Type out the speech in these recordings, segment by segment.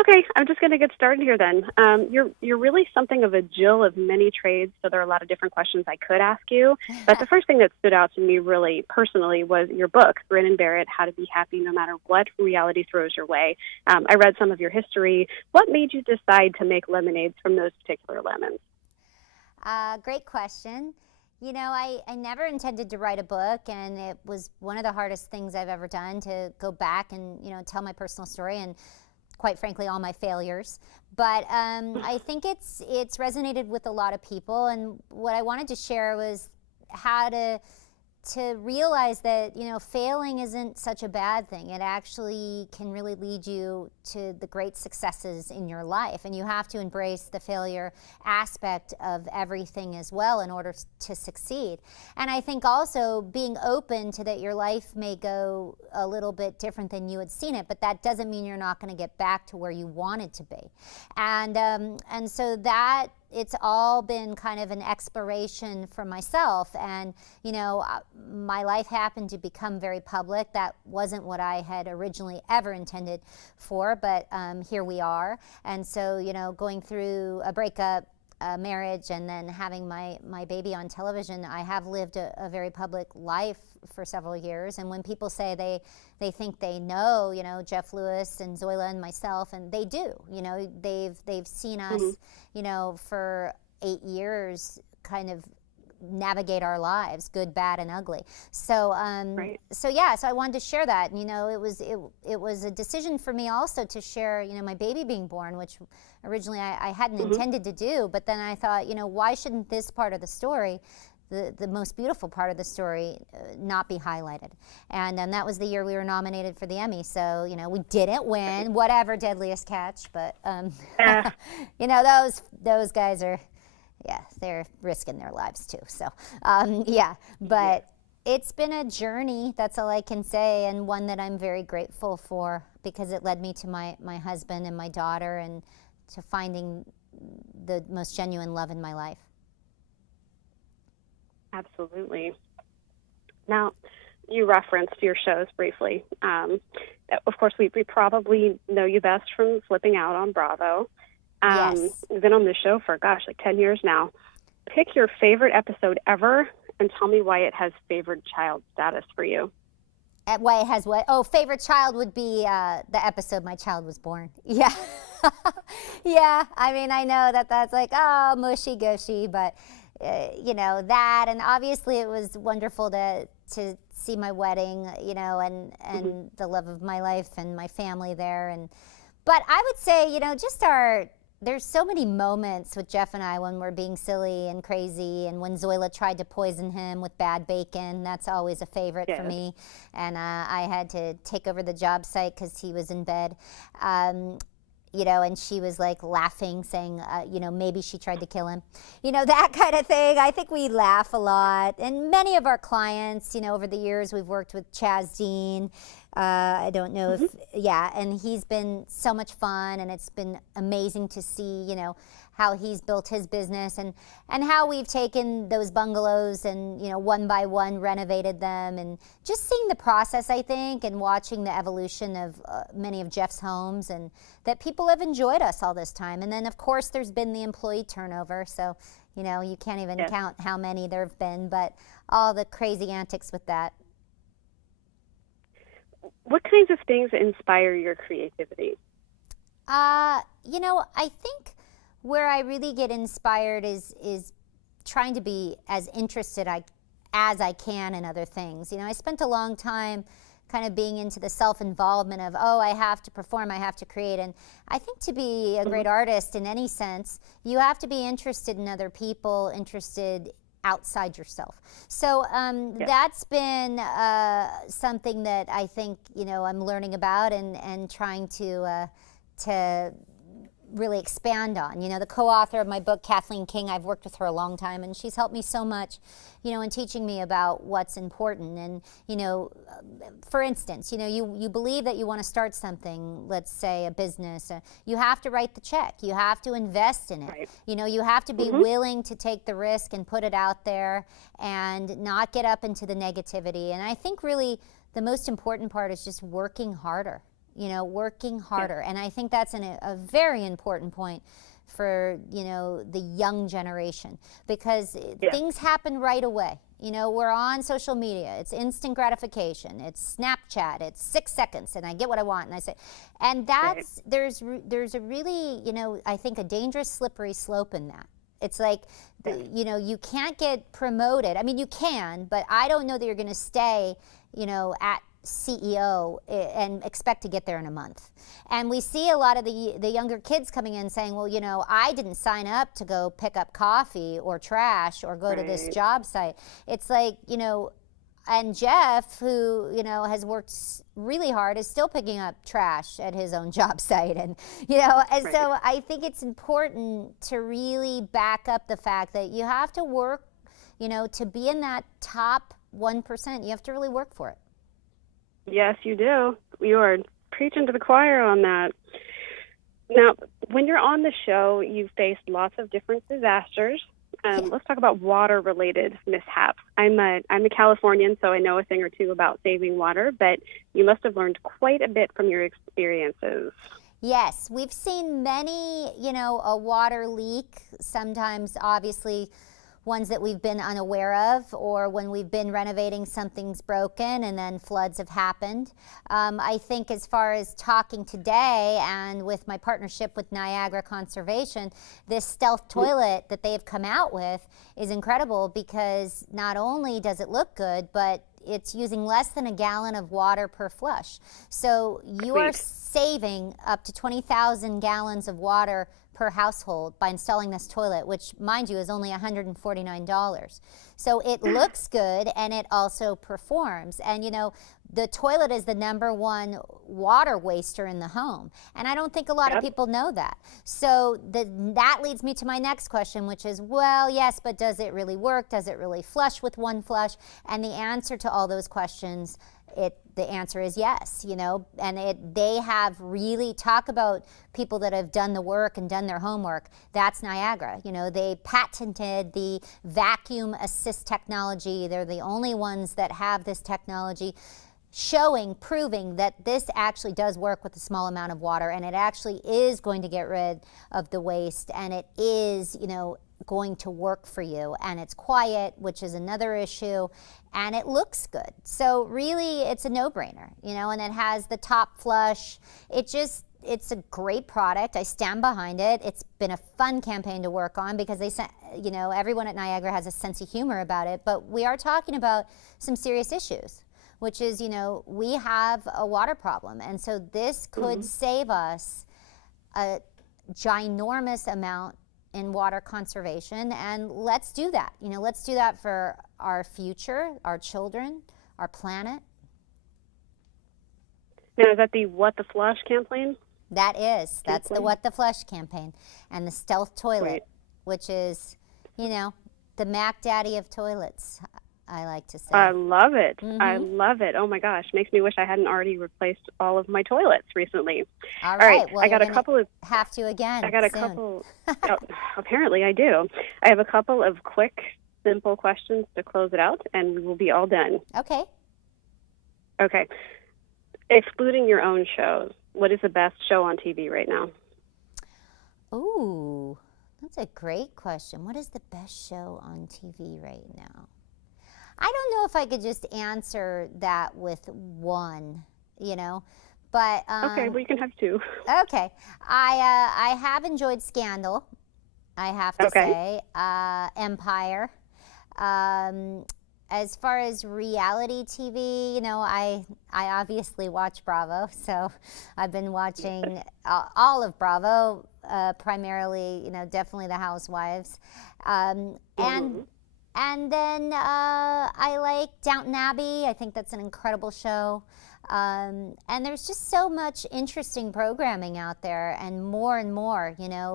Okay, I'm just going to get started here then. You're really something of a Jill of many trades, so there are a lot of different questions I could ask you. But the first thing that stood out to me really personally was your book, Grin and Bear It, How to Be Happy No Matter What Reality Throws Your Way. I read some of your history. What made you decide to make lemonades from those particular lemons? Great question. I never intended to write a book, and it was one of the hardest things I've ever done to go back and, tell my personal story and, quite frankly, all my failures. But I think it's resonated with a lot of people, and what I wanted to share was how to realize that, failing isn't such a bad thing. It actually can really lead you to the great successes in your life, and you have to embrace the failure aspect of everything as well in order to succeed. And I think also being open to that your life may go a little bit different than you had seen it, but that doesn't mean you're not going to get back to where you wanted to be. And so that it's all been kind of an exploration for myself. And, my life happened to become very public. That wasn't what I had originally ever intended for, but here we are. And so, going through a breakup, a marriage, and then having my baby on television, I have lived a very public life for several years. And when people say they think they know, Jeff Lewis and Zoila and myself, and they do, they've seen us, for 8 years kind of navigate our lives, good, bad, and ugly. So, Right. so I wanted to share that. It was a decision for me also to share, my baby being born, which originally I hadn't intended to do. But then I thought, why shouldn't this part of the story, the most beautiful part of the story, not be highlighted? And that was the year we were nominated for the Emmy. So, we didn't win, whatever, Deadliest Catch. But, those guys are, they're risking their lives too. So, but it's been a journey, that's all I can say, and one that I'm very grateful for, because it led me to my husband and my daughter, and to finding the most genuine love in my life. Absolutely. Now, you referenced your shows briefly. Of course, we probably know you best from Flipping Out on Bravo. Yes. You've been on this show for, like 10 years now. Pick your favorite episode ever and tell me why it has favored child status for you. Why it has what? Oh, favorite child would be the episode my child was born. Yeah. Yeah. I mean, I know that's like, oh, mushy gushy, but, that. And obviously it was wonderful to see my wedding, and the love of my life and my family there. But I would say, there's so many moments with Jeff and I when we're being silly and crazy, and when Zoila tried to poison him with bad bacon. That's always a favorite for me. And I had to take over the job site because he was in bed. And she was like laughing, saying, maybe she tried to kill him. That kind of thing. I think we laugh a lot. And many of our clients, over the years, we've worked with Chaz Dean. I don't know if, and he's been so much fun, and it's been amazing to see, how he's built his business, and how we've taken those bungalows and, one by one renovated them, and just seeing the process, I think, and watching the evolution of many of Jeff's homes, and that people have enjoyed us all this time. And then, of course, there's been the employee turnover, so, you can't even count how many there have been, but all the crazy antics with that. What kinds of things inspire your creativity? I think where I really get inspired is trying to be as interested as I can in other things. I spent a long time kind of being into the self-involvement of, I have to perform, I have to create. And I think to be a great artist in any sense, you have to be interested in other people, interested outside yourself. So that's been something that I think, I'm learning about and trying to really expand on. The co-author of my book, Kathleen King, I've worked with her a long time, and she's helped me so much, in teaching me about what's important. And, for instance, you believe that you want to start something, let's say a business, you have to write the check, you have to invest in it. Right. You have to be willing to take the risk and put it out there and not get up into the negativity. And I think really the most important part is just working harder. working harder. And I think that's a very important point for, the young generation, because things happen right away. We're on social media. It's instant gratification. It's Snapchat. It's 6 seconds, and I get what I want, and I say, and that's there's a really, I think a dangerous slippery slope in that. It's like, you can't get promoted. I mean, you can, but I don't know that you're going to stay, at CEO and expect to get there in a month. And we see a lot of the younger kids coming in saying, well, I didn't sign up to go pick up coffee or trash or go to this job site. It's like, and Jeff, who, has worked really hard, is still picking up trash at his own job site. And, so I think it's important to really back up the fact that you have to work, to be in that top 1%. You have to really work for it. Yes, you do. You are preaching to the choir on that. Now, when you're on the show, you faced lots of different disasters. Let's talk about water-related mishaps. I'm a Californian, so I know a thing or two about saving water, but you must have learned quite a bit from your experiences. Yes, we've seen many, a water leak, sometimes obviously ones that we've been unaware of, or when we've been renovating, something's broken and then floods have happened. I think as far as talking today, and with my partnership with Niagara Conservation, this stealth toilet that they've come out with is incredible, because not only does it look good, but it's using less than a gallon of water per flush. So you are saving up to 20,000 gallons of water per household by installing this toilet, which, mind you, is only $149. So it looks good, and it also performs. And the toilet is the #1 water waster in the home, and I don't think a lot of people know that. So that leads me to my next question, which is, well, yes, but does it really work? Does it really flush with one flush? And the answer to all those questions, the answer is yes, and they have really, talk about people that have done the work and done their homework. That's Niagara. They patented the vacuum assist technology. They're the only ones that have this technology, proving that this actually does work with a small amount of water, and it actually is going to get rid of the waste, and it is, going to work for you, and it's quiet, which is another issue, and it looks good. So really, it's a no-brainer, and it has the top flush. It's a great product. I stand behind it. It's been a fun campaign to work on, because everyone at Niagara has a sense of humor about it, but we are talking about some serious issues, which is, we have a water problem, and so this could save us a ginormous amount in water conservation, and let's do that. Let's do that for our future, our children, our planet. Now, is that the What the Flush campaign? That's the What the Flush campaign, and the stealth toilet, which is, the Mac Daddy of toilets, I like to say. I love it. I love it. Oh my gosh, makes me wish I hadn't already replaced all of my toilets recently. All right. Well, I got a couple of. Have to again. I got a soon. couple. Apparently, I do. I have a couple of quick, simple questions to close it out, and we will be all done. Okay. Okay. Excluding your own shows, what is the best show on TV right now? Ooh, that's a great question. What is the best show on TV right now? I don't know if I could just answer that with one, but okay, well, you can have two. Okay, I have enjoyed Scandal, I have to say. Empire. As far as reality TV, I obviously watch Bravo, so I've been watching all of Bravo, primarily, definitely the Housewives, and then I like Downton Abbey. I think that's an incredible show. And there's just so much interesting programming out there, and more,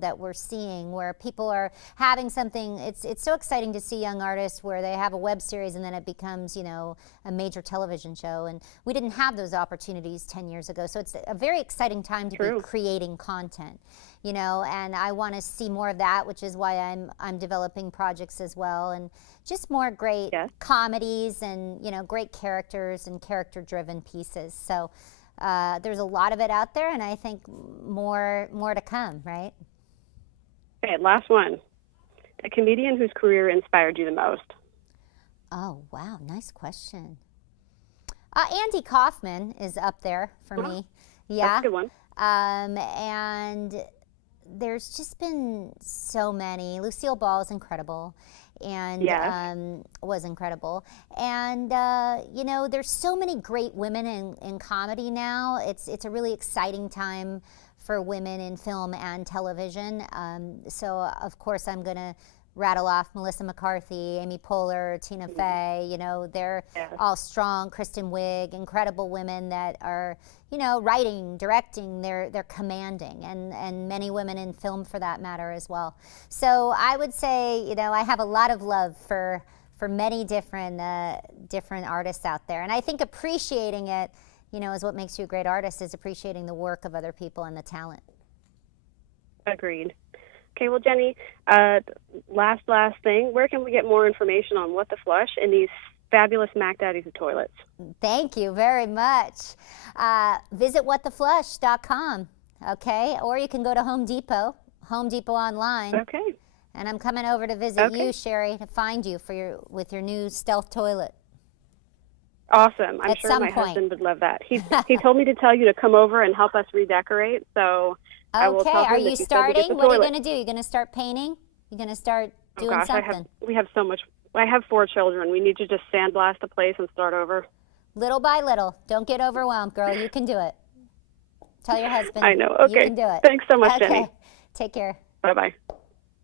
that we're seeing, where people are having something. It's so exciting to see young artists where they have a web series and then it becomes, a major television show. And we didn't have those opportunities 10 years ago. So it's a very exciting time to be creating content. And I want to see more of that, which is why I'm developing projects as well, and just more great comedies and great characters and character-driven pieces. So there's a lot of it out there, and I think more to come, right? Okay, last one. A comedian whose career inspired you the most. Oh, wow, nice question. Andy Kaufman is up there for me. Yeah. That's a good one. And there's just been so many. Lucille Ball is incredible, and was incredible. And you know, there's so many great women in comedy now. It's a really exciting time for women in film and television. So of course I'm gonna rattle off Melissa McCarthy, Amy Poehler, Tina Fey. You know, they're all strong. Kristen Wiig, incredible women that are, you know, writing, directing. They're commanding, and many women in film for that matter as well. So I would say, you know, I have a lot of love for many different artists out there, and I think appreciating it, you know, is what makes you a great artist, is appreciating the work of other people and the talent. Agreed. Okay, well, Jenni, last thing. Where can we get more information on What the Flush and these fabulous Mac Daddies of toilets? Thank you very much. Visit whattheflush.com, okay? Or you can go to Home Depot online. Okay. And I'm coming over to visit you, Sherry, to find you with your new stealth toilet. Awesome. I'm sure my husband would love that. He told me to tell you to come over and help us redecorate, so I will tell him. Are you starting? What are you going to do? You're going to start painting? You're going to start doing something? We have so much. I have 4 children. We need to just sandblast the place and start over. Little by little. Don't get overwhelmed, girl. You can do it. Tell your husband. I know. Okay. You can do it. Thanks so much, Jenni. Take care. Bye-bye.